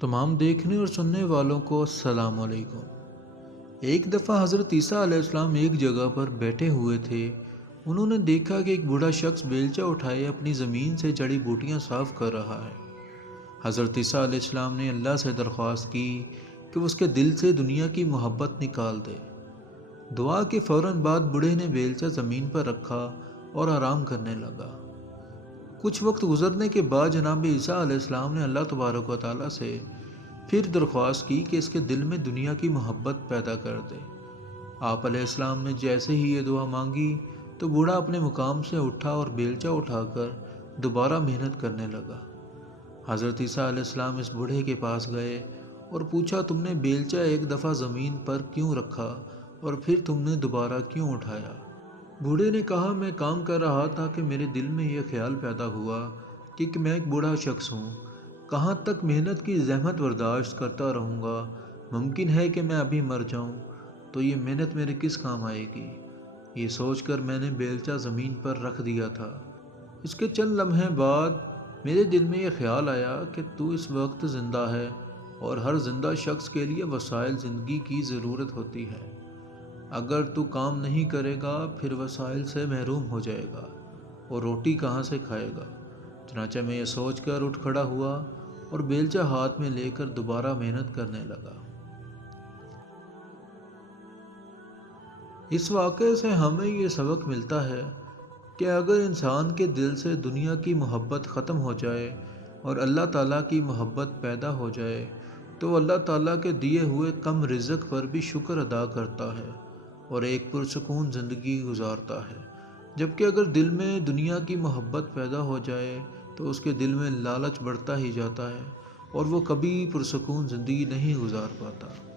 تمام دیکھنے اور سننے والوں کو السلام علیکم۔ ایک دفعہ حضرت عیسیٰ علیہ السلام ایک جگہ پر بیٹھے ہوئے تھے۔ انہوں نے دیکھا کہ ایک بوڑھا شخص بیلچہ اٹھائے اپنی زمین سے جڑی بوٹیاں صاف کر رہا ہے۔ حضرت عیسیٰ علیہ السلام نے اللہ سے درخواست کی کہ وہ اس کے دل سے دنیا کی محبت نکال دے۔ دعا کے فوراً بعد بوڑھے نے بیلچہ زمین پر رکھا اور آرام کرنے لگا۔ کچھ وقت گزرنے کے بعد جناب عیسیٰ علیہ السلام نے اللہ تبارک و تعالیٰ سے پھر درخواست کی کہ اس کے دل میں دنیا کی محبت پیدا کر دے۔ آپ علیہ السلام نے جیسے ہی یہ دعا مانگی تو بوڑھا اپنے مقام سے اٹھا اور بیلچہ اٹھا کر دوبارہ محنت کرنے لگا۔ حضرت عیسیٰ علیہ السلام اس بوڑھے کے پاس گئے اور پوچھا، تم نے بیلچہ ایک دفعہ زمین پر کیوں رکھا اور پھر تم نے دوبارہ کیوں اٹھایا؟ بوڑھے نے کہا، میں کام کر رہا تھا کہ میرے دل میں یہ خیال پیدا ہوا کہ میں ایک بوڑھا شخص ہوں، کہاں تک محنت کی زحمت برداشت کرتا رہوں گا؟ ممکن ہے کہ میں ابھی مر جاؤں تو یہ محنت میرے کس کام آئے گی؟ یہ سوچ کر میں نے بیلچہ زمین پر رکھ دیا تھا۔ اس کے چند لمحے بعد میرے دل میں یہ خیال آیا کہ تو اس وقت زندہ ہے اور ہر زندہ شخص کے لیے وسائل زندگی کی ضرورت ہوتی ہے۔ اگر تو کام نہیں کرے گا پھر وسائل سے محروم ہو جائے گا اور روٹی کہاں سے کھائے گا؟ چنانچہ میں یہ سوچ کر اٹھ کھڑا ہوا اور بیلچہ ہاتھ میں لے کر دوبارہ محنت کرنے لگا۔ اس واقعے سے ہمیں یہ سبق ملتا ہے کہ اگر انسان کے دل سے دنیا کی محبت ختم ہو جائے اور اللہ تعالیٰ کی محبت پیدا ہو جائے تو اللہ تعالیٰ کے دیے ہوئے کم رزق پر بھی شکر ادا کرتا ہے اور ایک پرسکون زندگی گزارتا ہے، جبکہ اگر دل میں دنیا کی محبت پیدا ہو جائے تو اس کے دل میں لالچ بڑھتا ہی جاتا ہے اور وہ کبھی پرسکون زندگی نہیں گزار پاتا۔